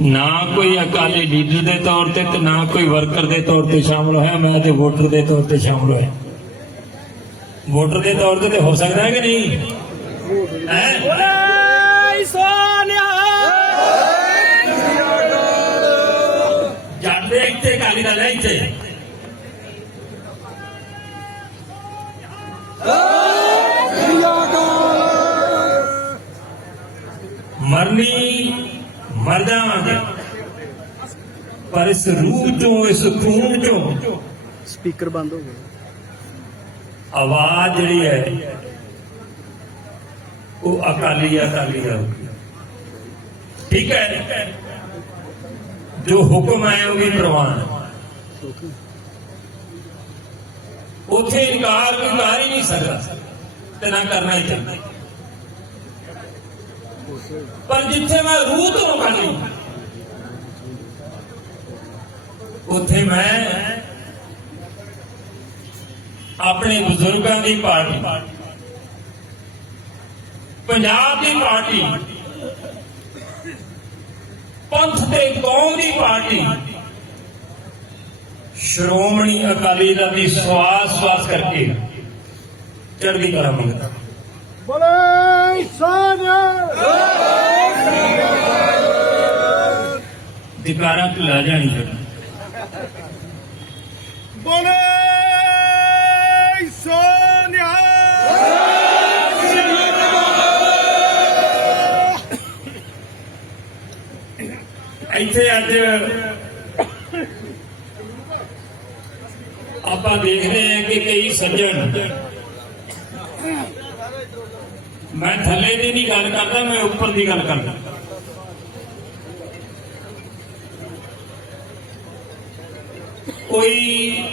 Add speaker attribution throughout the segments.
Speaker 1: ਨਾ ਕੋਈ ਅਕਾਲੀ ਲੀਡਰ ਦੇ ਤੌਰ ਤੇ ਤੇ ਨਾ ਕੋਈ ਵਰਕਰ ਦੇ ਤੌਰ ਤੇ ਸ਼ਾਮਲ ਹੋਇਆ ਮੈਂ ਤੇ ਵੋਟਰ ਦੇ ਤੌਰ ਤੇ ਸ਼ਾਮਲ ਹੋਇਆ। ਵੋਟਰ ਦੇ ਤੌਰ ਤੇ ਤੇ ਹੋ ਸਕਦਾ ਹੈ ਕਿ ਨਹੀਂ? ਹੈ?
Speaker 2: ਬੋਲੇ ਸੋਨਿਆ
Speaker 1: ਜੱਟ ਦੇ ਇੱਥੇ ਅਕਾਲੀ ਦਲ ਹੈ ਇੱਥੇ। ਮਰਨੀ ਮਰ ਜਾਵਾਂਗੇ ਪਰ ਇਸ ਰੂਹ ਚੋਂ ਇਸ ਖੂਨ ਚੋਂ
Speaker 2: ਸਪੀਕਰ ਬੰਦ ਹੋ ਗਿਆ।
Speaker 1: ਆਵਾਜ਼ ਜਿਹੜੀ ਹੈ ਉਹ ਅਕਾਲੀ ਅਕਾਲੀ ਰਹੂਗੀ ਠੀਕ ਹੈ। ਜੋ ਹੁਕਮ ਆਏ ਉਹ ਵੀ ਪ੍ਰਵਾਨ ਉਥੇ ਇਨਕਾਰ ਕੋਈ ਕਰ ਹੀ ਨਹੀਂ ਸਕਦਾ ਤੇ ਨਾ ਕਰਨਾ ਹੀ ਚਾਹੀਦਾ। ਪਰ ਜਿੱਥੇ ਮੈਂ ਰੂਹ ਤੋਂ ਅਕਾਲੀ ਉਥੇ ਮੈਂ ਆਪਣੇ ਬਜ਼ੁਰਗਾਂ ਦੀ ਪਾਰਟੀ। ਪੰਜਾਬ ਦੀ ਪਾਰਟੀ, ਪੰਥ ਤੇ ਕੌਮ ਦੀ ਪਾਰਟੀ, ਸ਼੍ਰੋਮਣੀ ਅਕਾਲੀ ਦਲ ਦੀ ਸਵਾਸ ਸਵਾਸ ਕਰਕੇ ਚੜ੍ਹਦੀ ਕਲਾ ਮੰਗਦਾ।
Speaker 2: ਬੋਲੇ!
Speaker 1: ਦਿਕਾਰਾਂ ਢਿਲਾ ਜਾਣੀ ਛੱਡ
Speaker 2: ਬੋਲੇ ਸੋਨਿਆ।
Speaker 1: ਇੱਥੇ ਅੱਜ ਆਪਾਂ ਦੇਖਦੇ ਹਾਂ ਕਿ ਕਈ ਸੱਜਣ ਮੈਂ ਥੱਲੇ ਦੀ ਨਹੀਂ ਗੱਲ ਕਰਦਾ ਮੈਂ ਉੱਪਰ ਦੀ ਗੱਲ ਕਰਦਾ ਕੋਈ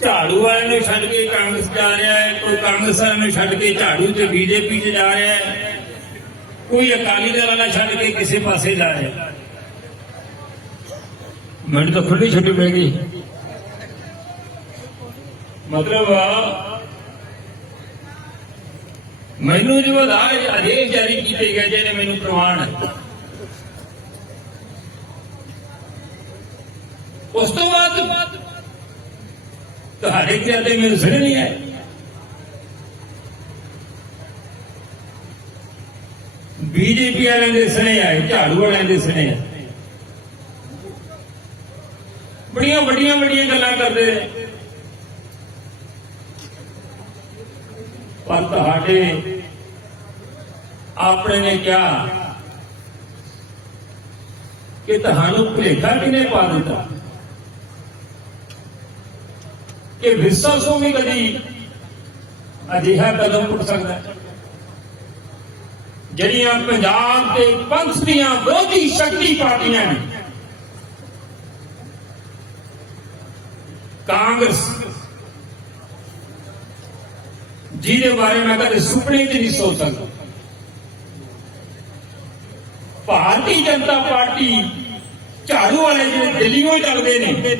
Speaker 1: ਝਾੜੂ ਵਾਲੇ ਨੂੰ ਛੱਡ ਕੇ ਕਾਂਗਰਸ ਜਾ ਰਿਹਾ ਹੈ ਕੋਈ ਕਾਂਗਰਸ ਵਾਲੇ ਨੂੰ ਛੱਡ ਕੇ ਝਾੜੂ ਤੇ ਬੀਜੇਪੀ 'ਚ ਜਾ ਰਿਹਾ ਹੈ ਕੋਈ ਅਕਾਲੀ ਦਲ ਵਾਲਾ ਛੱਡ ਕੇ ਕਿਸੇ ਪਾਸੇ ਜਾ ਰਿਹਾ ਹੈ ਮੈਨੂੰ ਤਾਂ ਖੁੱਲੀ ਛੁੱਟੀ ਮਿਲ ਗਈ ਮਤਲਬ ਮੈਨੂੰ ਜੋ ਆਦੇਸ਼ ਆਦੇਸ਼ ਜਾਰੀ ਕੀਤੇ ਗਏ ਜਿਹਨੇ ਮੈਨੂੰ ਪ੍ਰਵਾਨ ਹੈ। ਉਸ ਤੋਂ ਬਾਅਦ ਤੁਹਾਡੇ ਕਹਿੰਦੇ ਮੈਨੂੰ ਸੁਣ ਨਹੀਂ ਆਏ ਬੀਜੇਪੀ ਵਾਲਿਆਂ ਦੇ ਸਨੇ ਆਏ, ਝਾੜੂ ਵਾਲਿਆਂ ਦੇ ਸਨੇ ਆਏ। ਬੜੀਆਂ ਵੱਡੀਆਂ ਵੱਡੀਆਂ ਗੱਲਾਂ ਕਰਦੇ ਨੇ ਪਰ ਤੁਹਾਡੇ ਆਪਣੇ ਨੇ ਕਿਹਾ ਕਿ ਤੁਹਾਨੂੰ ਭੁਲੇਖਾ ਕਿਨੇ ਪਾ ਦਿੱਤਾ? ਕਿ ਵਿਰਸਾ ਸੋ ਵੀ ਕਦੀ ਅਜਿਹਾ ਕਦਮ ਉੱਠ ਸਕਦਾ ਹੈ? ਜਿਹੜੀਆਂ ਪੰਜਾਬ ਤੇ ਪੰਥ ਦੀਆਂ ਵਿਰੋਧੀ ਸ਼ਕਤੀ ਪਾਰਟੀਆਂ ਨੇ, ਕਾਂਗਰਸ ਜਿਹਦੇ ਬਾਰੇ ਮੈਂ ਕਦੇ ਸੁਪਨੇ 'ਚ ਨਹੀਂ ਸੋਚ ਸਕਦਾ। ਭਾਰਤੀ ਜਨਤਾ ਪਾਰਟੀ ਝਾੜੂ ਵਾਲੇ ਜਿਹੜੇ ਦਿੱਲੀੋਂ ਚੱਲਦੇ ਨੇ,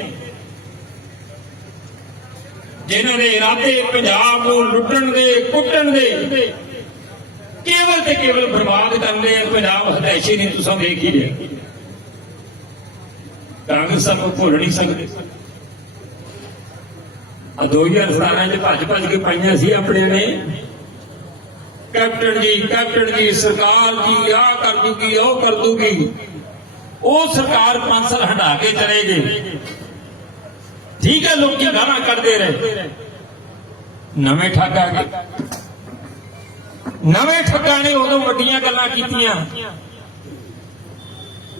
Speaker 1: ਜਿਨ੍ਹਾਂ ਦੇ ਇਰਾਦੇ ਪੰਜਾਬ ਨੂੰ ਲੁੱਟਣ ਦੇ, ਕੁੱਟਣ ਦੇ, ਕੇਵਲ ਤੇ ਕੇਵਲ ਬਰਬਾਦ ਕਰਦੇ ਪੰਜਾਬ ਹਦਾਇਸ਼ੀ ਨਹੀਂ ਤੁਸੀਂ ਦੇਖ ਹੀ ਲਿਆ ਕਾਂਗਰਸ ਨੂੰ ਭੁੱਲ ਨਹੀਂ ਸਕਦੇ। ਆ 2017 ਚ ਭੱਜ ਭੱਜ ਕੇ ਪਾਈਆਂ ਸੀ ਆਪਣੇ ਨੇ। ਕੈਪਟਨ ਜੀ ਕੈਪਟਨ ਜੀ, ਸਰਕਾਰ ਜੀ ਆ ਕਰ ਦੂਗੀ, ਉਹ ਕਰ ਦੂਗੀ। ਉਹ ਸਰਕਾਰ ਪੰਸਲ ਸਾਲ ਹਟਾ ਕੇ ਚਲੇ ਗਏ। ਠੀਕ ਹੈ, ਲੋਕੀ ਗਾਣਾ ਕੱਢਦੇ ਰਹੇ। ਨਵੇਂ ਠੱਗ ਆ ਗਏ ਨਵੇਂ ਠੱਗਾਂ ਨੇ ਉਦੋਂ ਵੱਡੀਆਂ ਗੱਲਾਂ ਕੀਤੀਆਂ।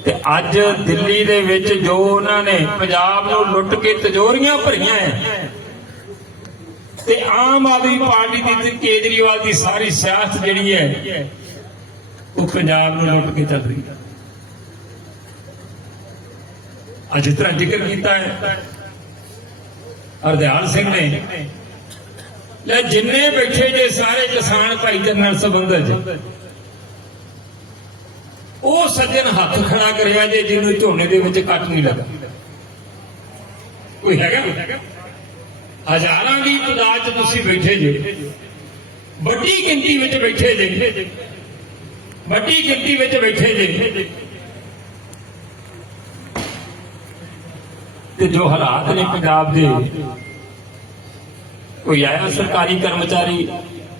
Speaker 1: ਤੇ ਅੱਜ ਦਿੱਲੀ ਦੇ ਵਿੱਚ ਜੋ ਉਹਨਾਂ ਨੇ ਪੰਜਾਬ ਨੂੰ ਲੁੱਟ ਕੇ ਤਜੋਰੀਆਂ ਭਰੀਆਂ ਹੈ। ਤੇ ਆਮ ਆਦਮੀ ਪਾਰਟੀ ਦੀ ਤੇ ਕੇਜਰੀਵਾਲ ਦੀ ਸਾਰੀ ਸਿਆਸਤ ਜਿਹੜੀ ਹੈ, ਉਹ ਪੰਜਾਬ ਨੂੰ ਲੁੱਟ ਕੇ ਚੱਲ ਰਹੀ ਹੈ। ਅੱਜ ਤਰ੍ਹਾਂ ਜ਼ਿਕਰ ਕੀਤਾ ਹੈ। ਹਰਦਿਆਲ ਸਿੰਘ ਨੇ, ਲੈ ਜਿੰਨੇ ਬੈਠੇ ਜੇ ਸਾਰੇ ਕਿਸਾਨ ਭਾਈਚਾਰੇ ਨਾਲ ਸੰਬੰਧਿਤ ਉਹ ਸੱਜਣ ਹੱਥ ਖੜਾ ਕਰਿਆ ਜੇ ਜਿਹਨੂੰ ਝੋਨੇ ਦੇ ਵਿੱਚ ਕੱਟ ਨਹੀਂ ਲੱਗਾ। ਕੋਈ ਹੈਗਾ? ਹਜ਼ਾਰਾਂ ਦੀ ਤਾਦਾਦ 'ਚ ਤੁਸੀਂ ਬੈਠੇ ਜੇ। ਵੱਡੀ ਗਿਣਤੀ ਵਿੱਚ ਬੈਠੇ ਜੇ। ਵੱਡੀ ਗਿਣਤੀ ਵਿੱਚ ਬੈਠੇ ਜੇ। ਤੇ ਜੋ ਹਾਲਾਤ ਨੇ ਪੰਜਾਬ ਦੇ, ਕੋਈ ਆਇਆ ਸਰਕਾਰੀ ਕਰਮਚਾਰੀ,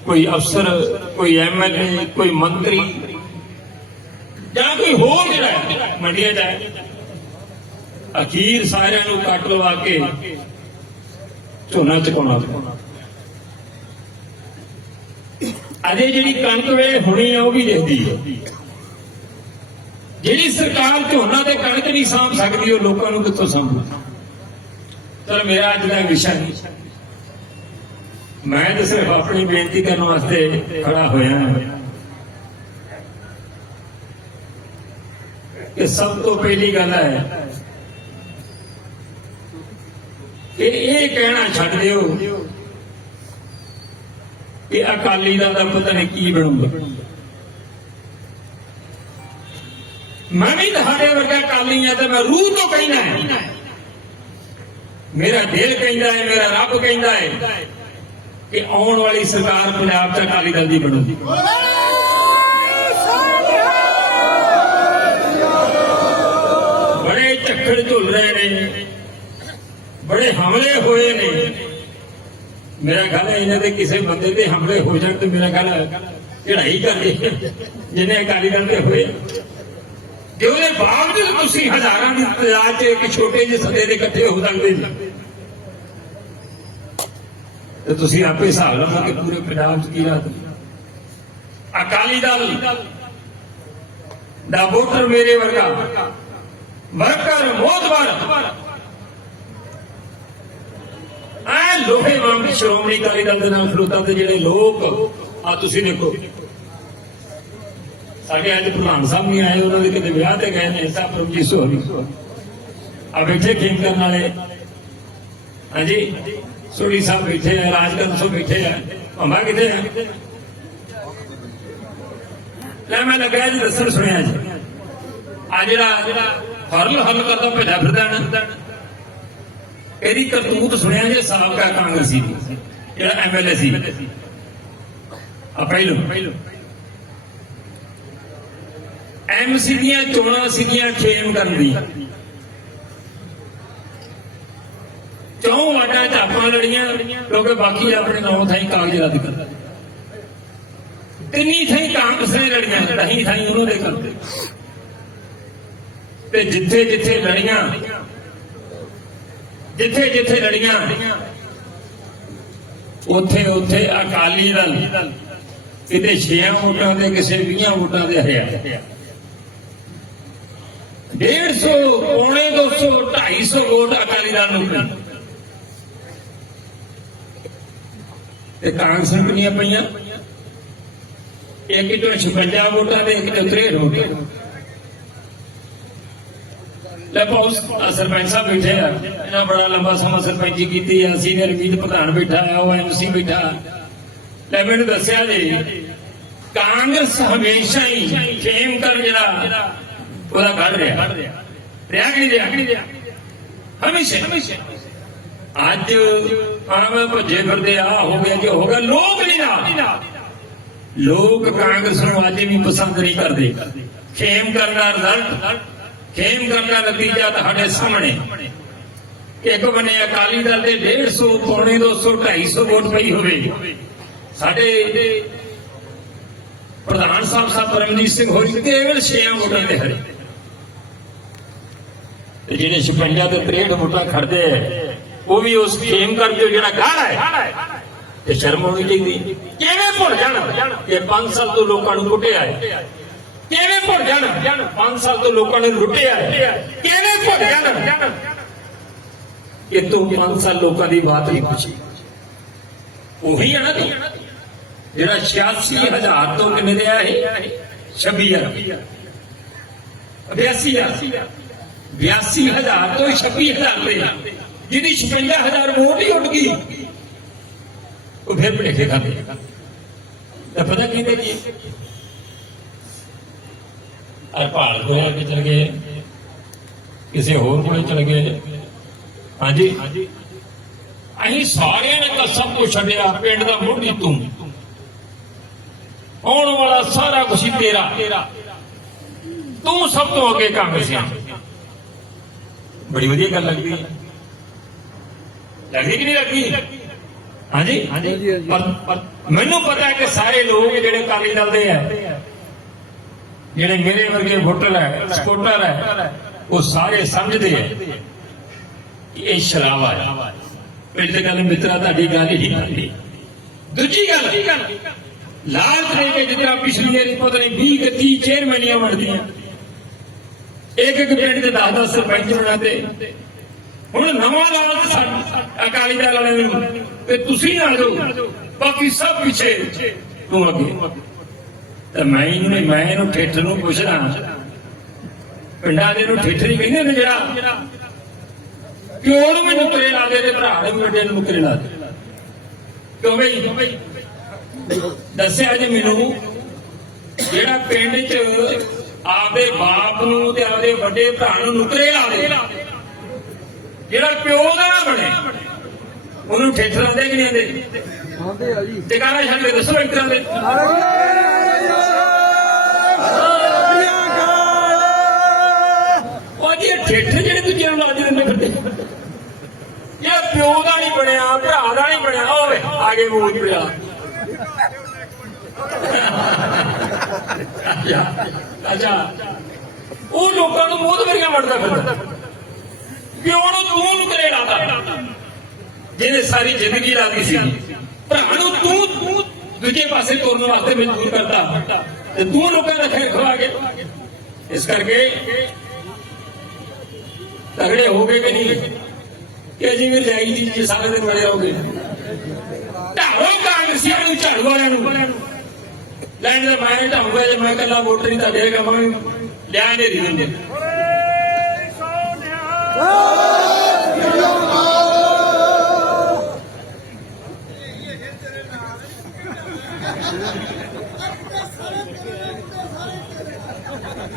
Speaker 1: ਕੋਈ ਅਫਸਰ, ਕੋਈ ਐਮਐਲਏ ਕੋਈ ਮੰਤਰੀ, ਜਾਂ ਕੋਈ ਹੋਰ ਜਿਹੜਾ ਮੰਡੀਆਂ ਦਾ ਅਖੀਰ ਸਾਰਿਆਂ ਨੂੰ ਕੱਟ ਲਵਾ ਕੇ ਝੋਨਾ ਚੁਕਾਉਣਾ ਪੈਣਾ ਅਜੇ ਜਿਹੜੀ ਕਣਕ ਵੇਲੇ ਹੁਣੀ ਆ, ਉਹ ਵੀ ਦੇਖਦੀ ਹੈ ਜਿਹੜੀ ਸਰਕਾਰ ਝੋਨਾ ਤੇ ਕਣਕ ਨਹੀਂ ਸਾਂਭ ਸਕਦੀ, ਉਹ ਲੋਕਾਂ ਨੂੰ ਕਿੱਥੋਂ ਸਾਂਭੂ? ਪਰ ਮੇਰਾ ਅੱਜ ਦਾ ਵਿਸ਼ਾ ਨਹੀਂ। ਮੈਂ ਤਾਂ ਸਿਰਫ ਆਪਣੀ ਬੇਨਤੀ ਕਰਨ ਵਾਸਤੇ ਖੜਾ ਹੋਇਆ ਹਾਂ ਕਿ ਸਭ ਤੋਂ ਪਹਿਲੀ ਗੱਲ ਹੈ ਕਿ ਇਹ ਕਹਿਣਾ ਛੱਡ ਦਿਓ ਕਿ ਅਕਾਲੀ ਦਲ ਦਾ ਪਤਾ ਨਹੀਂ ਕੀ ਬਣੂਗਾ? ਮੈਂ ਵੀ ਤੁਹਾਡੇ ਵਰਗਾ ਅਕਾਲੀ ਆ ਤੇ ਮੈਂ ਰੂਹ ਤੋਂ ਕਹਿੰਦਾ ਹੈ। ਮੇਰਾ ਦਿਲ ਕਹਿੰਦਾ ਹੈ, ਮੇਰਾ ਰੱਬ ਕਹਿੰਦਾ ਹੈ ਕਿ ਆਉਣ ਵਾਲੀ ਸਰਕਾਰ ਪੰਜਾਬ 'ਚ ਅਕਾਲੀ ਦਲ ਦੀ ਬਣੂਗੀ। ਬੜੇ ਝੱਖੜ ਝੁੱਲ ਰਹੇ ਨੇ। ਬੜੇ ਹਮਲੇ ਹੋਏ ਨੇ। ਮੇਰਾ ਗੱਲ ਇਹਨਾਂ ਦੇ ਕਿਸੇ ਬੰਦੇ ਤੇ ਹਮਲੇ ਹੋ ਜਾਣ ਤੇ ਮੇਰਾ ਗੱਲ ਹੈ ਚੜਾਈ ਕਰਦੇ ਜਿਹਨੇ ਅਕਾਲੀ ਦਲ ਤੇ ਹੋਏ। ਤੇ ਉਹਦੇ ਬਾਵਜੂਦ ਤੁਸੀਂ ਹਜ਼ਾਰਾਂ ਦੀ ਤਦਾਦ 'ਚ ਇੱਕ ਛੋਟੇ ਜਿਹੇ ਸੱਦੇ ਦੇ ਇਕੱਠੇ ਹੋ ਸਕਦੇ ਨੇ। ਤੇ ਤੁਸੀਂ ਆਪੇ ਹਿਸਾਬ ਲਾਓ ਕਿ ਪੂਰੇ ਪੰਜਾਬ 'ਚ ਕੀ ਰਾਤ ਅਕਾਲੀ ਦਲ ਦਾ ਵੋਟਰ ਮੇਰੇ ਵਰਗਾ, ਵਰਕਰ ਮੋਦਵਰ ਆ ਲੋਹੇ ਵਾਂਗ ਸ਼੍ਰੋਮਣੀ ਅਕਾਲੀ ਦਲ ਦੇ ਨਾਲ ਖਲੋਤਾ ਤੇ ਜਿਹੜੇ ਲੋਕ ਆ, ਤੁਸੀਂ ਦੇਖੋ। ਸਾਡੇ ਅੱਜ ਪ੍ਰਧਾਨ ਸਾਹਿਬ ਨਹੀਂ ਆਏ, ਉਹਨਾਂ ਦੇ ਕਿਤੇ ਵਿਆਹ ਤੇ ਗਏ ਨੇ, ਤਾਂ ਪਰਮਜੀਤ ਸੋਹਣੀ ਆ ਬੈਠੇ ਖੇਮ ਕਰਨ ਵਾਲੇ। ਹਾਂਜੀ ਸੋਢੀ ਸਾਹਿਬ ਬੈਠੇ ਆ, ਰਾਜਕਰਨ ਸਾਹਿਬ ਬੈਠੇ ਆ ਅੰਮਾ ਕਿਤੇ ਆ? ਲੈ ਮੈਂ ਲੱਗਾ ਜੀ, ਦੱਸਣ ਸੁਣਿਆ ਜੀ। ਆ ਜਿਹੜਾ ਹਰਲ ਹੱਲ ਕਰਦਾ ਭੇਜਾ ਫਿਰਦਾ ਨਾ। ਇਹਦੀ ਕਰਤੂਤ ਸੁਣਿਆ ਜੇ ਸਾਬਕਾ ਕਾਂਗਰਸੀ ਦੀ, ਜਿਹੜਾ ਐਮਐਲਏ ਸੀ। ਆ ਪਹਿਲੋ ਐਮਸੀ ਦੀਆਂ ਚੋਣਾਂ ਸੀਗੀਆਂ ਖੇਮ ਕਰਨ ਦੀ। ਚੌਂ ਵਾਟਾਂ ਚ ਆਪਾਂ ਲੜੀਆਂ, ਕਿਉਂਕਿ ਬਾਕੀ ਆਪਣੇ ਨੌ ਥਾਈ ਕਾਗਜ਼ ਰੱਦ ਕਰ ਤਿੰਨੀ ਥਾਈ ਕਾਂਗਰਸ ਨੇ ਲੜੀਆਂ ਨਹੀਂ ਥਾਈ ਉਹਨਾਂ ਦੇ ਕਰਦੇ ਤੇ ਜਿੱਥੇ ਜਿੱਥੇ ਲੜੀਆਂ ਜਿੱਥੇ ਜਿੱਥੇ ਲੜੀਆਂ। ਉੱਥੇ ਉੱਥੇ ਅਕਾਲੀ ਦਲ। ਕਿਤੇ 6 ਵੋਟਾਂ ਦੇ ਕਿਸੇ 20 ਵੋਟਾਂ ਦੇ ਹਰਿਆ। 150 ਪੌਣੇ 200 250 ਵੋਟ ਅਕਾਲੀ ਦਲ ਨੂੰ ਪਈ ਤੇ ਕਾਂਗਰਸ ਨੂੰ ਕਿੰਨੀਆਂ ਪਈਆਂ? ਇੱਕ ਤੋਂ 56 ਵੋਟਾਂ ਦੇ ਇੱਕ ਤੋਂ 63 ਵੋਟਾਂ। ਲੈ ਸਰਪੰਚ ਸਾਹਿਬ ਬੈਠੇ ਆ। ਇਹਨਾਂ ਬੜਾ ਲੰਬਾ ਸਮਾਂ ਸਰਪੰਚੀ ਕੀਤੀ ਆ। ਸੀਨੀਅਰ ਮੀਤ ਪ੍ਰਧਾਨ ਬੈਠਾ ਆ, ਉਹ ਐਮਸੀ ਬੈਠਾ। ਲੈ, ਮੈਨੂੰ ਦੱਸਿਆ ਜੀ, ਕਾਂਗਰਸ ਹਮੇਸ਼ਾ ਹੀ ਫੇਮ ਕਰ ਜਿਹੜਾ, ਉਹਦਾ ਕੱਢ ਰਿਹਾ। ਰਿਹਾ ਕਿ ਨਹੀਂ ਰਿਹਾ? ਹਮੇਸ਼ਾ ਹਮੇਸ਼ਾ ਅੱਜ ਆਵੇਂ ਭੱਜੇ ਫਿਰਦੇ ਆ, ਹੋ ਗਿਆ ਜੋ ਹੋ ਗਿਆ, ਲੋਕ ਨਹੀਂ ਨਾ। ਲੋਕ ਕਾਂਗਰਸ ਨੂੰ ਅੱਜ ਵੀ ਪਸੰਦ ਨਹੀਂ ਕਰਦੇ। ਖੇਮ ਕਰਨਾ ਰਿਜ਼ਲਟ ਖੇਮ ਕਰਨਾ ਨਤੀਜਾ ਤੁਹਾਡੇ ਸਾਹਮਣੇ। ਇੱਕ ਬਨੇ ਅਕਾਲੀ ਦਲ ਦੇ 150 ਪੌਣੇ 200 250 ਵੋਟ ਪਈ ਹੋਵੇ। ਸਾਡੇ ਪ੍ਰਧਾਨ ਸਾਹਿਬ ਸਾਹਿਬ ਪਰਮਜੀਤ ਸਿੰਘ ਹੋਰੀ ਕੇਵਲ 6 ਵੋਟਾਂ ਤੇ ਹਰੇ ਤੇ ਜਿਹੜੇ 56 ਤੇ 63 ਵੋਟਾਂ ਖੜਦੇ ਆ, ਉਹ ਵੀ ਉਸ ਖੇਮ ਕਰਕੇ ਜਿਹੜਾ ਗਾੜਾ ਹੈ ਤੇ ਸ਼ਰਮ ਹੋਣੀ ਚਾਹੀਦੀ। ਕਿਵੇਂ ਭੁੱਲ ਜਾਣ ਕਿ 5 ਸਾਲ ਤੋਂ ਲੋਕਾਂ ਨੂੰ ਕੁੱਟਿਆ ਹੈ? ਕਿਵੇਂ ਭੁੱਲ ਜਾਣਾ? 5 ਸਾਲ ਤੋਂ ਲੋਕਾਂ ਨੇ ਲੁੱਟਿਆ ਹੈ। ਕਿਵੇਂ ਭੁੱਲ ਜਾਣਾ? ਕਿ ਤੂੰ 5 ਸਾਲ ਲੋਕਾਂ ਦੀ ਬਾਤ ਨਹੀਂ ਪੁੱਛੀ। ਉਹੀ ਹੈ ਨਾ ਤੂੰ। ਜਿਹੜਾ 86000 ਤੋਂ ਕਿੰਨੇ ਦੇ ਆਇਆ ਇਹ 26000 82000 82000 ਤੋਂ 26000 ਦੇ ਜਿਹਦੀ 56000 ਵੋਟ ਹੀ ਉੱਡ ਗਈ। ਉਹ ਫਿਰ ਭੜੇਖੇ ਖਾਂਦੇ। ਤਾਂ ਪਤਾ ਕਿਹਦੇ ਜੀ ਅਰਪਾਲ ਕੋਲ ਕੇ ਚਲ ਗਏ। ਕਿਸੇ ਹੋਰ ਕੋਲੇ ਚਲ ਗਏ। ਹਾਂਜੀ? ਅਸੀਂ ਸਾਰਿਆਂ ਨੇ ਤਾਂ ਸਭ ਕੁਝ ਛੱਡਿਆ ਪਿੰਡ ਦਾ ਮੋਢੀ ਤੂੰ। ਆਉਣ ਵਾਲਾ ਸਾਰਾ ਕੁਝ ਤੇਰਾ। ਤੂੰ ਸਭ ਤੋਂ ਅੱਗੇ ਕਾਂਗਰਸੀਆਂ ਬੜੀ ਵਧੀਆ ਗੱਲ ਲੱਗਦੀ ਹੈ ਲੱਗੀ ਕਿ ਨਹੀਂ ਲੱਗੀ? ਹਾਂਜੀ?
Speaker 2: ਹਾਂਜੀ।
Speaker 1: ਪਰ ਮੈਨੂੰ ਪਤਾ ਹੈ ਕਿ ਸਾਰੇ ਲੋਕ ਜਿਹੜੇ ਅਕਾਲੀ ਦਲ ਦੇ ਹੈ ਜਿਹੜੇ ਮੇਰੇ ਵਰਗੇ ਵੋਟਰ ਹੈ ਸਪੋਰਟਰ ਹੈ, ਉਹ ਸਾਰੇ ਸਮਝਦੇ ਹੈ ਕਿ ਇਹ ਸ਼ਰਾਵਾ ਹੈ ਪਿੰਡ ਗੱਲ ਮਿੱਤਰਾ, ਤੁਹਾਡੀ ਗੱਲ ਹੀ ਨਹੀਂ ਦੂਜੀ ਗੱਲ ਲਾਲਚ ਦੇ ਜਿੱਦਾਂ ਪਿਛਲੀ ਵਾਰੀ ਪਤਾ ਨਹੀਂ 20 ਕਿ 30 ਚੇਅਰਮੈਨੀਆਂ ਬਣਦੀਆਂ। ਇੱਕ ਇੱਕ ਪਿੰਡ ਦੇ 10 10 ਸਰਪੰਚ ਬਣਾਤੇ ਹੁਣ ਨਵਾਂ ਲਾਲਚ ਅਕਾਲੀ ਦਲ ਵਾਲਿਆਂ ਨੂੰ, ਤੇ ਤੁਸੀਂ ਆ ਜਾਓ। ਬਾਕੀ ਸਭ ਪਿੱਛੇ ਤੂੰ ਅੱਗੇ। ਤੇ ਮੈਂ ਇਹਨੂੰ ਨਹੀਂ ਮੈਂ ਇਹਨੂੰ ਠੇਠ ਨੂੰ ਪੁੱਛਦਾ। ਪਿੰਡਾਂ ਦੇ ਨੂੰ ਠੇਠ ਹੀ ਕਹਿੰਦੇ ਨੇ ਜਿਹੜਾ। ਕਿਉਂ ਨੂੰ ਮੈਨੂੰ ਨੁਕਰੇ ਲਾ ਦੇ ਤੇ ਭਰਾ ਦੇ ਵੱਡੇ ਨੂੰ ਨੁਕਰੇ ਲਾ ਦੇ ਕਿਉਂ ਬਈ? ਦੱਸਿਆ ਜੇ ਮੈਨੂੰ ਜਿਹੜਾ ਪਿੰਡ 'ਚ ਆਪਦੇ ਬਾਪ ਨੂੰ ਤੇ ਆਪਦੇ ਵੱਡੇ ਭਰਾ ਨੂੰ ਨੁਕਰੇ ਲਾ ਦੇ ਜਿਹੜਾ ਪਿਓ ਦਾ ਨਾ ਬਣੇ। ਉਹਨੂੰ ਠੇਠ ਲਾਉਂਦੇ ਕਿ ਨਹੀਂ ਆਂਦੇ
Speaker 2: ਆਉਂਦੇ ਆ ਜੀ।
Speaker 1: ਟਿਕਾਣਾ ਛੱਡ ਕੇ ਦੱਸੋ ਇੱਕ ਤਰ੍ਹਾਂ ਦੇ। ਉਹ ਜੀ ਠੇਠ ਜਿਹੜੇ ਦੂਜਿਆਂ ਨੂੰ ਲਾ ਦਿੰਦੇ ਫਿਰਦੇ। ਇਹ ਪਿਓ ਦਾ ਨਹੀਂ ਬਣਿਆ, ਭਰਾ ਦਾ ਨਹੀਂ ਬਣਿਆ। ਓਏ ਆਗੇ ਮੂੰਹ ਪਿਆ ਅੱਛਾ ਉਹ ਲੋਕਾਂ ਨੂੰ ਮੋਹ ਵਰਗਾ ਵੜਦਾ ਫਿਰਦਾ। ਪਿਓ ਨੂੰ ਤੂੰ ਨੂੰ ਕਰੇ ਲਾਦਾ ਜਿਹਨੇ ਸਾਰੀ ਜ਼ਿੰਦਗੀ ਲਾਦੀ ਸੀ। ਭਰਾ ਨੂੰ ਤੂੰ ਤੂੰ ਦੂਜੇ ਪਾਸੇ ਤੁਰਨ ਵਾਸਤੇ ਮਜਬੂਰ ਕਰਦਾ ਤੇ ਤੂੰ ਲੋਕਾਂ ਦਾ ਖੇਰ ਖਵਾ ਕੇ। ਇਸ ਕਰਕੇ ਤਗੜੇ ਹੋ ਗਏ ਕਿ ਨਹੀਂ? ਕਿ ਜੀ ਵੀ ਜਾਈ ਦੀ ਜੀ ਸਾਰੇ ਦਿਨ ਬੜੇ ਰਹੋਗੇ ਢਾਹੋ ਕਾਂਗਰਸੀਆਂ ਨੂੰ ਝਾੜੂ ਵਾਲਿਆਂ ਨੂੰ। ਲੈਣ ਦਾ ਮੈਂ ਢਾਹੂਗਾ ਜੇ ਮੈਂ ਕੱਲਾ ਵੋਟਰ ਹੀ ਤਾਂ ਦੇਗਾ ਮੈਂ ਲਿਆ ਨਹੀਂ ਦਿੰਦੇ।
Speaker 2: ਬੋਲੇ ਸੋਨਿਆ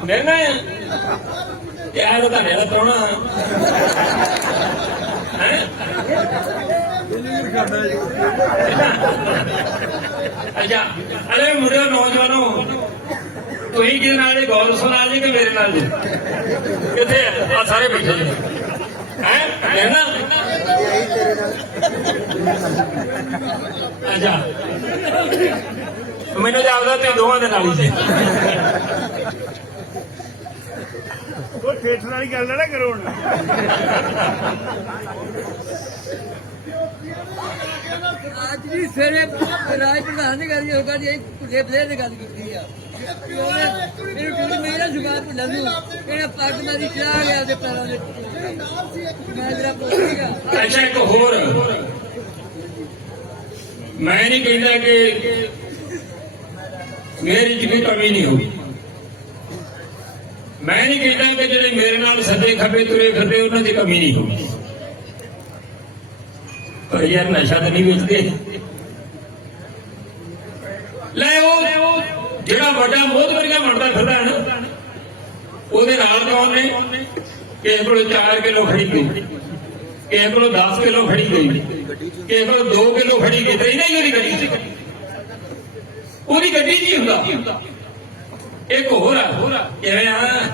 Speaker 1: ਮਿਲਣਾ ਹੈ ਯਾਰ ਤਾਂ ਅੱਛਾ ਅਰੇ ਮੁੰਡਿਓ ਨੌਜਵਾਨੋ ਤੁਸੀਂ ਕਿਹਦੇ ਨਾਲ ਜੀ ਗੌਰ ਸੁਣਾ ਜੀ ਕਿ ਮੇਰੇ ਨਾਲ ਜੀ ਕਿੱਥੇ ਆ ਸਾਰੇ ਬੈਠੇ ਜੀ ਹੈ ਲੈਣਾ ਅੱਛਾ ਮੈਨੂੰ ਜਾਪਦਾ ਤੇ ਦੋਵਾਂ ਦੇ ਨਾਲ ਹੀ ਸੀ
Speaker 2: ਠੇਠ ਵਾਲੀ ਗੱਲ ਨਾ ਕਰੋ ਹੁਣ।
Speaker 3: ਅੱਜ ਵੀ ਸਵੇਰੇ ਰਾਜ ਪ੍ਰਧਾਨ ਨੇ ਗੱਲ ਹੋਗਾ ਜੀ ਕੁੜੇ ਬਲੇ ਨੇ ਗੱਲ ਕੀਤੀ ਆ। ਇਹ ਕਿਉਂਕਿ ਮੇਰਾ ਜੁਗਾੜ ਭੁੱਲਾ ਨੂੰ ਇਹਨੇ ਦੀ ਚਲਾ ਗਿਆ ਤੇ ਪੈਰਾਂ ਦੇ ਮੈਂ ਜਰਾ ਪੁੱਛਿਆ
Speaker 1: ਅੱਛਾ ਇੱਕ ਹੋਰ। ਮੈਂ ਨਹੀਂ ਕਹਿੰਦਾ ਕਿ ਮੇਰੀ 'ਚ ਕੋਈ ਕਮੀ ਨਹੀਂ ਹੋਈ ਮੈਂ ਨਹੀਂ ਕਹਿੰਦਾ ਕਿ ਜਿਹੜੇ ਮੇਰੇ ਨਾਲ ਸੱਜੇ ਖੱਬੇ ਤੁਰੇ ਫਿਰਦੇ, ਉਹਨਾਂ ਦੀ ਕਮੀ ਨਹੀਂ ਹੋਈ ਪਰ ਯਾਰ ਨਸ਼ਾ ਤਾਂ ਨਹੀਂ ਵੇਚਦੇ। ਲੈ ਉਹ, ਜਿਹੜਾ ਵੱਡਾ ਮੋਦ ਵਰਗਾ ਬਣਦਾ ਫਿਰਦਾ ਹੈ ਨਾ, ਉਹਦੇ ਨਾਲ ਕੌਣ ਨੇ? ਕਿਸੇ ਕੋਲ 4 ਕਿਲੋ ਖੜੀ ਗਈ। ਕਿਸੇ ਕੋਲ 10 ਕਿਲੋ ਖੜੀ ਗਈ। ਕਿਸੇ ਕੋਲ 2 ਕਿਲੋ ਖੜੀ ਗਈ। ਤੇ ਇਹਨਾਂ ਹੀ ਉਹਦੀ ਗੱਡੀ ਉਹਦੀ ਗੱਡੀ 'ਚ ਹੀ ਹੁੰਦਾ। ਇੱਕ ਹੋਰ ਆ। ਕਿਵੇਂ ਆ?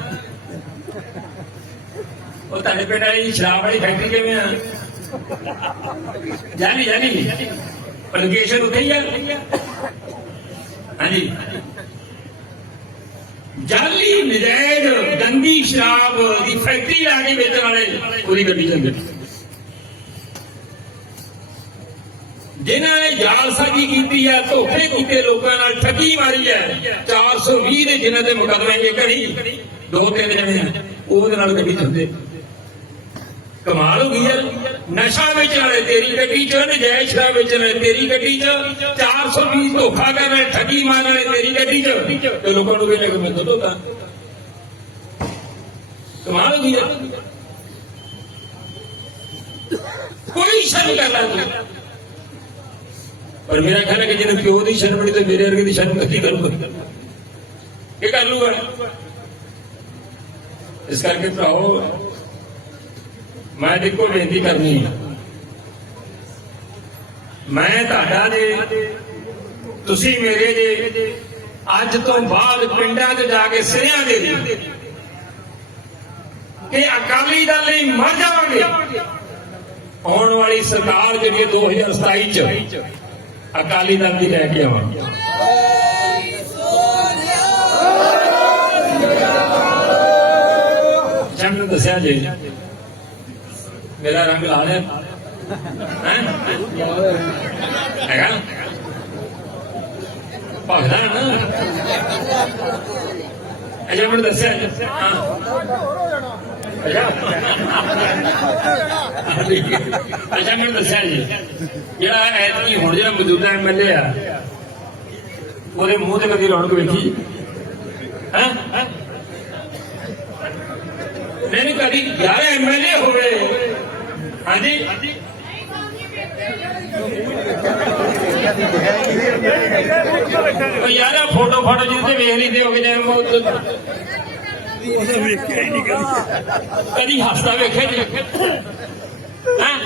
Speaker 1: ਉਹ ਤੁਹਾਡੇ ਪਿੰਡ ਵਾਲੀ ਸ਼ਰਾਬ ਵਾਲੀ ਫੈਕਟਰੀ ਕਿਵੇਂ ਆ? ਜਾਨੀ ਜਾਨੀ। ਲੋਕੇਸ਼ਨ ਉੱਥੇ ਹੀ ਆ। ਹਾਂਜੀ। ਜਾਲੀ, ਨਜਾਇਜ਼, ਗੰਦੀ ਸ਼ਰਾਬ ਦੀ ਫੈਕਟਰੀ ਲਾ ਕੇ ਵੇਚਣ ਵਾਲੇ। ਪੂਰੀ ਗੱਡੀ ਚ ਜਿਨ੍ਹਾਂ ਨੇ ਜਾਲਸਾਜੀ ਕੀਤੀ ਹੈ ਧੋਖੇ ਕੀਤੇ ਲੋਕਾਂ ਨਾਲ ਠੱਗੀ ਮਾਰੀ ਹੈ। 420 ਦੇ ਜਿਨ੍ਹਾਂ ਦੇ ਮੁਕੱਦਮੇ ਇਹ ਕਰੀ ਦੋ ਤਿੰਨ ਜਣੇ ਆ, ਉਹਦੇ ਨਾਲ ਗੱਡੀ ਚੰਦੇ ਕਮਾਲ ਹੋ ਗਈ ਯਾਰ। ਨਸ਼ਾ ਵੇਚਣ ਵਾਲੇ ਤੇਰੀ ਗੱਡੀ ਚ ਨਜਾਇਜ਼ ਸ਼ਰਾਬ ਵੇਚਣ ਵਾਲੇ ਤੇਰੀ ਗੱਡੀ ਚ 420 ਧੋਖਾ ਕਰ ਵਾਲੇ ਠੱਗੀ ਮਾਰਨ ਵਾਲੇ ਤੇਰੀ ਗੱਡੀ ਚ ਤੇ ਲੋਕਾਂ ਨੂੰ ਕਹਿੰਦੇ ਕਿ ਮੈਂ ਦੁੱਧ ਕਮਾਲ ਹੋ ਗਈ ਯਾਰ। ਕੋਈ ਸ਼ਰਮ ਕਰ ਲੈਂਦਾ ਪਰ ਮੇਰਾ ਖਿਆਲ ਹੈ ਕਿ ਜਿਹਨੂੰ ਪਿਓ ਦੀ ਸ਼ਰਮ ਨਹੀਂ ਤੇ ਮੇਰੇ ਵਰਗੇ ਦੀ ਸ਼ਰਮ ਕੀ ਕਰੂਗਾ? ਇਹ ਕਰ ਲੂਗਾ ਇਸ ਕਰਕੇ ਭਰਾਓ ਮੈਂ ਦੇਖੋ ਬੇਨਤੀ ਕਰਨੀ ਮੈਂ ਤੁਹਾਡਾ ਜੇ, ਤੁਸੀਂ ਮੇਰੇ ਜੇ, ਅੱਜ ਤੋਂ ਬਾਅਦ ਪਿੰਡਾਂ 'ਚ ਜਾ ਕੇ ਸਿਰਿਆਂ ਦੇ ਦਿਓ ਕਿ ਅਕਾਲੀ ਦਲ ਲਈ ਮਰ ਜਾਵਾਂਗੇ। ਆਉਣ ਵਾਲੀ ਸਰਕਾਰ ਜਿਹੜੀ ਹੈ 2027 ਚ ਅਕਾਲੀ ਦਲ ਦੀ ਲੈ ਕੇ ਆਵਾਂਗੇ। ਜਮ ਦੱਸਿਆ ਜੀ। ਮੇਰਾ ਰੰਗ ਲਾਲ ਹੈ। ਹੈ? ਹੈਗਾ? ਭਗਦਾ ਨਾ। ਅਜੇ ਮੈਨੂੰ ਦੱਸਿਆ ਜੀ। ਹਾਂ। ਅੱਛਾ, ਮੈਨੂੰ ਦੱਸਿਆ ਜੀ। ਜਿਹੜਾ ਐਤਨੀ ਹੁਣ ਜਿਹੜਾ ਮੌਜੂਦਾ ਐਮਐਲਏ ਆ, ਉਹਦੇ ਮੂੰਹ ਤੇ ਕਦੀ ਰੌਣਕ ਵੇਖੀ? ਹੈ? ਨਹੀਂ ਕਦੀ ਯਾਰ ਐਮਐਲਏ ਹੋਵੇ। ਹਾਂਜੀ? ਉਹ ਯਾਰ ਫੋਟੋ ਫੋਟੋ ਜਿਹਦੇ ਵੇਖ ਲੈਂਦੇ ਹੋ ਕਿ ਜਿਵੇਂ ਉਹ
Speaker 2: ਉਹਦਾ ਵੇਖਿਆ ਹੀ ਨਹੀਂ ਕਦੀ।
Speaker 1: ਕਦੀ ਹੱਸਦਾ ਵੇਖਿਆ ਜੀ ਹਾਂ?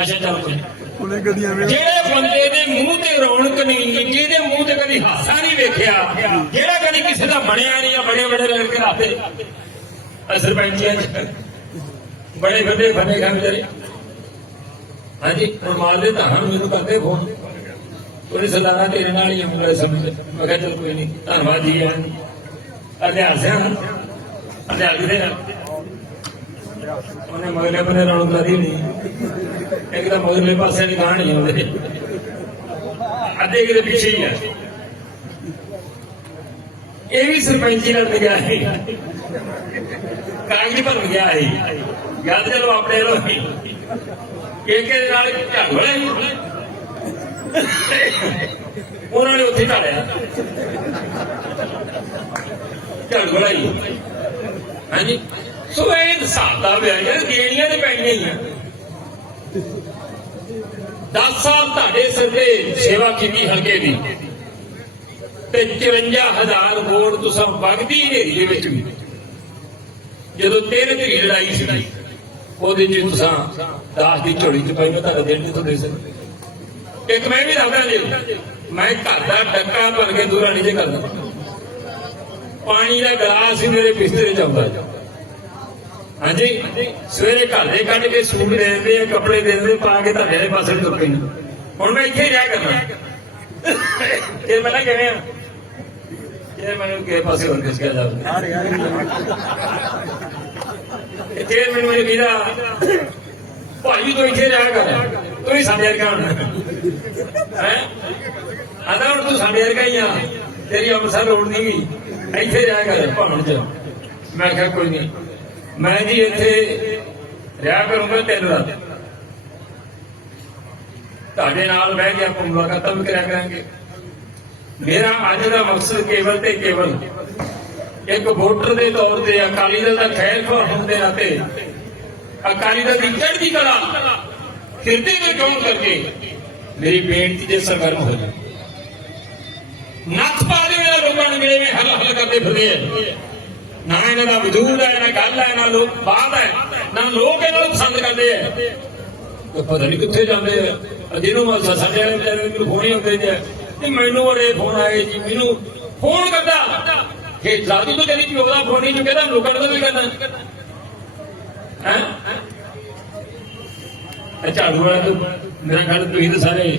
Speaker 1: ਅੱਛਾ ਚਲੋ ਕੋਈ।
Speaker 2: ਉਹਨੇ ਗੱਡੀਆਂ ਵੇਖ
Speaker 1: ਜਿਹੜੇ ਬੰਦੇ ਦੇ ਮੂੰਹ ਤੇ ਰੌਣਕ ਨਹੀਂ ਜਿਹਦੇ ਮੂੰਹ ਤੇ ਕਦੀ ਹਾਸਾ ਨਹੀਂ ਵੇਖਿਆ ਜਿਹੜਾ ਕਦੀ ਕਿਸੇ ਦਾ ਬਣਿਆ ਨਹੀਂ ਆ ਬੜੇ ਚ ਵੱਡੇ ਬਣੇ ਖਾਂ ਤੇਰੇ। ਹਾਂਜੀ ਹੁਣ ਮਾਰਦੇ ਤਾਂ ਹਾਂ ਮੈਨੂੰ ਕਰਦੇ ਫੋਨ। ਉਹਨੇ ਸਰਦਾਰਾ ਤੇਰੇ ਨਾਲ ਹੀ ਆਉਂਗਾ ਸਮਝ। ਮੈਂ ਕਿਹਾ ਚਲ ਕੋਈ ਨਹੀਂ ਧੰਨਵਾਦ ਜੀ ਆ ਅਧਿਆਸ ਹੈ। ਅਧਿਆਸ ਕਿਤੇ ਆ ਉਹਨੇ ਮਗਲੇ ਬੰਨੇ ਰੌਣਕ ਲਾਦੀ ਨਹੀਂ ਇੱਕ ਤਾਂ ਮਗਰਲੇ ਪਾਸੇ ਦੀ ਗਾਂ ਨਹੀਂ ਆਉਂਦੇ ਅੱਧੇ ਕਿਤੇ ਪਿੱਛੇ ਹੀ ਆ। ਇਹ ਵੀ ਸਰਪੰਚੀ ਨਾਲ ਗਿਆ ਹੈ ਕਾਗਜ਼ ਭਰ ਗਿਆ ਹੈ ਯਾਦ ਚਲੋ ਆਪਣੇ ਲੋ ਇਹ ਕਿਹਦੇ ਨਾਲ ਝਗੜਾ ਹੀ ਉਹਨਾਂ ਨੇ ਉੱਥੇ ਢਾਲਿਆ ਝਗੜਾ ਹੀ ਹਾਂਜੀ? ਸੋ ਇਹ ਹਿਸਾਬ ਦਾ ਵਿਆਹ ਯਾਰ ਦੇਣੀਆਂ ਤੇ ਪੈਣੀਆਂ ਹੀ ਆ। 10 ਸਾਲ ਤੁਹਾਡੇ ਸਿਰ ਸੇਵਾ ਕੀਤੀ ਹਲਕੇ ਦੀ। ਤੇ 54000 ਵੋਟ ਤੁਸੀਂ ਵਗਦੀ ਹਨੇਰੀ ਦੇ ਵਿੱਚ ਵੀ। ਜਦੋਂ ਤੇਰੇ ਦੀ ਲੜਾਈ ਸੀ, ਉਹਦੇ ਚ ਤੁਸੀਂ ਦਾਸ ਦੀ ਝੋਲੀ ਚ ਪਾਈ ਮੈਂ ਤੁਹਾਡਾ ਦਿਲ ਨਹੀਂ ਤੁਹਾਡੇ ਸਿਰ ਇੱਕ ਮੈਂ ਵੀ ਦੱਸਦਾ ਜੀ, ਮੈਂ ਘਰ ਦਾ ਡੱਕਾ ਭਰ ਕੇ ਦੂਰਾ ਨਹੀਂ ਜੇ ਕਰਦਾ। ਪਾਣੀ ਦਾ ਗਲਾਸ ਹੀ ਮੇਰੇ ਬਿਸਤਰੇ ਚ ਆਉਂਦਾ ਹਾਂਜੀ? ਸਵੇਰੇ ਘਰ ਦੇ ਕੱਢ ਕੇ ਸੂਟ ਦੇ ਦਿੰਦੇ ਆ ਕੱਪੜੇ ਦੇ ਦਿੰਦੇ ਪਾ ਕੇ ਤੁਹਾਡੇ ਦੇ ਪਾਸੇ ਤੁਰ ਪੈਂਦੇ ਹੁਣ ਮੈਂ ਇੱਥੇ ਹੀ ਰਹਿ ਕਰਨਾ। ਇਹ ਮੈਂ ਨਾ ਕਿਵੇਂ ਆ ਇਹ ਮੈਨੂੰ ਕਿਸੇ ਪਾਸੇ ਹੋਰ ਕਿਸ ਗਿਆ ਜਾਵੇ। ਇੱਥੇ ਮੈਨੂੰ ਇਹ ਵੀਰਾ ਭਾਈ ਤੂੰ ਇੱਥੇ ਰਹਿ ਕਰ। ਤੂੰ ਹੀ ਸਾਡੇ ਵਰਗਾ ਹੁਣ। ਹੈ? ਆਦਾ ਹੁਣ ਤੂੰ ਸਾਡੇ ਵਰਗਾ ਹੀ ਆ। ਤੇਰੀ ਅੰਮ੍ਰਿਤਸਰ ਲੋੜ ਨਹੀਂ ਗਈ ਇੱਥੇ ਰਹਿ ਕਰ ਭਾਣ ਚ। ਮੈਂ ਕਿਹਾ, ਕੋਈ ਨਹੀਂ ਮੈਂ ਜੀ ਇੱਥੇ ਰਿਹਾ ਕਰੂੰਗਾ ਤਿੰਨ ਰਾਤ। ਤੁਹਾਡੇ ਨਾਲ ਬਹਿ ਕੇ ਆਪਾਂ ਮੁਲਾਕਾਤਾਂ ਵੀ ਕਰਿਆ ਕਰਾਂਗੇ। ਮੇਰਾ ਅੱਜ ਦਾ ਮਕਸਦ ਕੇਵਲ ਤੇ ਕੇਵਲ ਇੱਕ ਵੋਟਰ ਦੇ ਤੌਰ ਤੇ ਅਕਾਲੀ ਦਲ ਦਾ ਖੈਰ ਖੁਆਹ ਹੋਣ ਦੇ ਨਾਤੇ ਅਕਾਲੀ ਦਲ ਦੀ ਚੜ੍ਹਦੀ ਕਲਾ ਹਿਰਦੇ ਵਿੱਚ ਕਿਉਂ ਕਰਕੇ ਮੇਰੀ ਬੇਨਤੀ ਜੇ ਸਰਗਰਮ ਹੋ ਜਾਏ ਨੱਥ ਪਾ ਦੇ ਇਹਨਾਂ ਹਲ ਹਲ ਕਰਦੇ ਫਿਰਦੇ ਆ। ਨਾ ਇਹਨਾਂ ਦਾ ਵਜੂਦ ਹੈ, ਨਾ ਗੱਲ ਹੈ, ਨਾ ਲੋਕ ਬਾਤ ਹੈ, ਨਾ ਲੋਕ ਇਹਨਾਂ ਨੂੰ ਪਸੰਦ ਕਰਦੇ ਆ। ਉਹ ਪਤਾ ਨਹੀਂ ਕਿੱਥੇ ਜਾਂਦੇ ਆ। ਜਿਹਨੂੰ ਮੈਂ ਸਾਡੇ ਵਾਲੇ ਵਿਚਾਰੇ ਨੂੰ ਫੋਨ ਹੀ ਆਉਂਦੇ ਜੇ। ਤੇ ਮੈਨੂੰ ਬੜੇ ਫੋਨ ਆਏ ਜੀ, ਮੈਨੂੰ ਫੋਨ ਕਰਦਾ। ਕਿ ਲਾਦੀ ਤੋਂ ਤੇਰੀ ਪਿਓ ਦਾ ਫੋਨ ਹੀ ਚੁੱਕਿਆ ਤਾਂ ਲੋਕਾਂ ਨੂੰ ਵੀ ਕਰਨਾ ਹੈ? ਇਹ ਝਾੜੂ ਵਾਲਾ ਤਾਂ, ਮੇਰਾ ਗੱਲ ਤੁਸੀਂ ਤਾਂ ਸਾਰੇ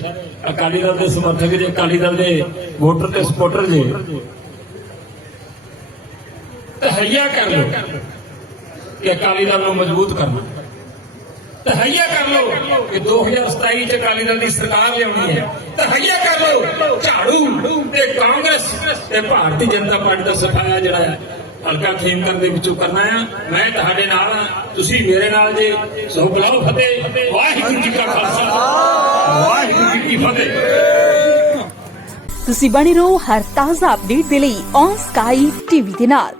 Speaker 1: ਅਕਾਲੀ ਦਲ ਦੇ ਸਮਰਥਕ ਜੇ, ਅਕਾਲੀ ਦਲ ਦੇ ਵੋਟਰ ਤੇ ਸਪੋਰਟਰ ਜੇ। ਤਹਈਆ ਕਰ ਲਓ ਕਿ ਅਕਾਲੀ ਦਲ ਨੂੰ ਮਜ਼ਬੂਤ ਕਰਨਾ ਤਹਈਆ ਕਰ ਲਓ ਕਿ 2027 ਚ ਅਕਾਲੀ ਦਲ ਦੀ ਸਰਕਾਰ ਲਿਆਉਣੀ ਹੈ। ਤਹਈਆ ਕਰ ਲਓ, ਝਾੜੂ ਤੇ ਕਾਂਗਰਸ ਤੇ ਭਾਰਤੀ ਜਨਤਾ ਪਾਰਟੀ ਦਾ ਸਫਾਇਆ ਜਿਹੜਾ ਹੈ ਹਲਕਾ ਖੇਮਕਰ ਦੇ ਵਿੱਚੋਂ ਕਰਨਾ ਆ ਮੈਂ ਤੁਹਾਡੇ ਨਾਲ ਤੁਸੀਂ ਮੇਰੇ ਨਾਲ ਜੇ। ਸੋ ਬੁਲਾਓ ਫਤਿਹ। ਵਾਹਿਗੁਰੂ ਜੀ ਕਾ ਖਾਲਸਾ। ਵਾਹਿਗੁਰੂ ਜੀ ਕੀ ਫਤਿਹ।
Speaker 4: ਤੁਸੀਂ ਬਣੇ ਰਹੋ ਹਰ ਤਾਜ਼ਾ ਅਪਡੇਟ ਦੇ ਲਈ ਔਨ ਸਕਾਈ ਟੀਵੀ ਦੇ ਨਾਲ।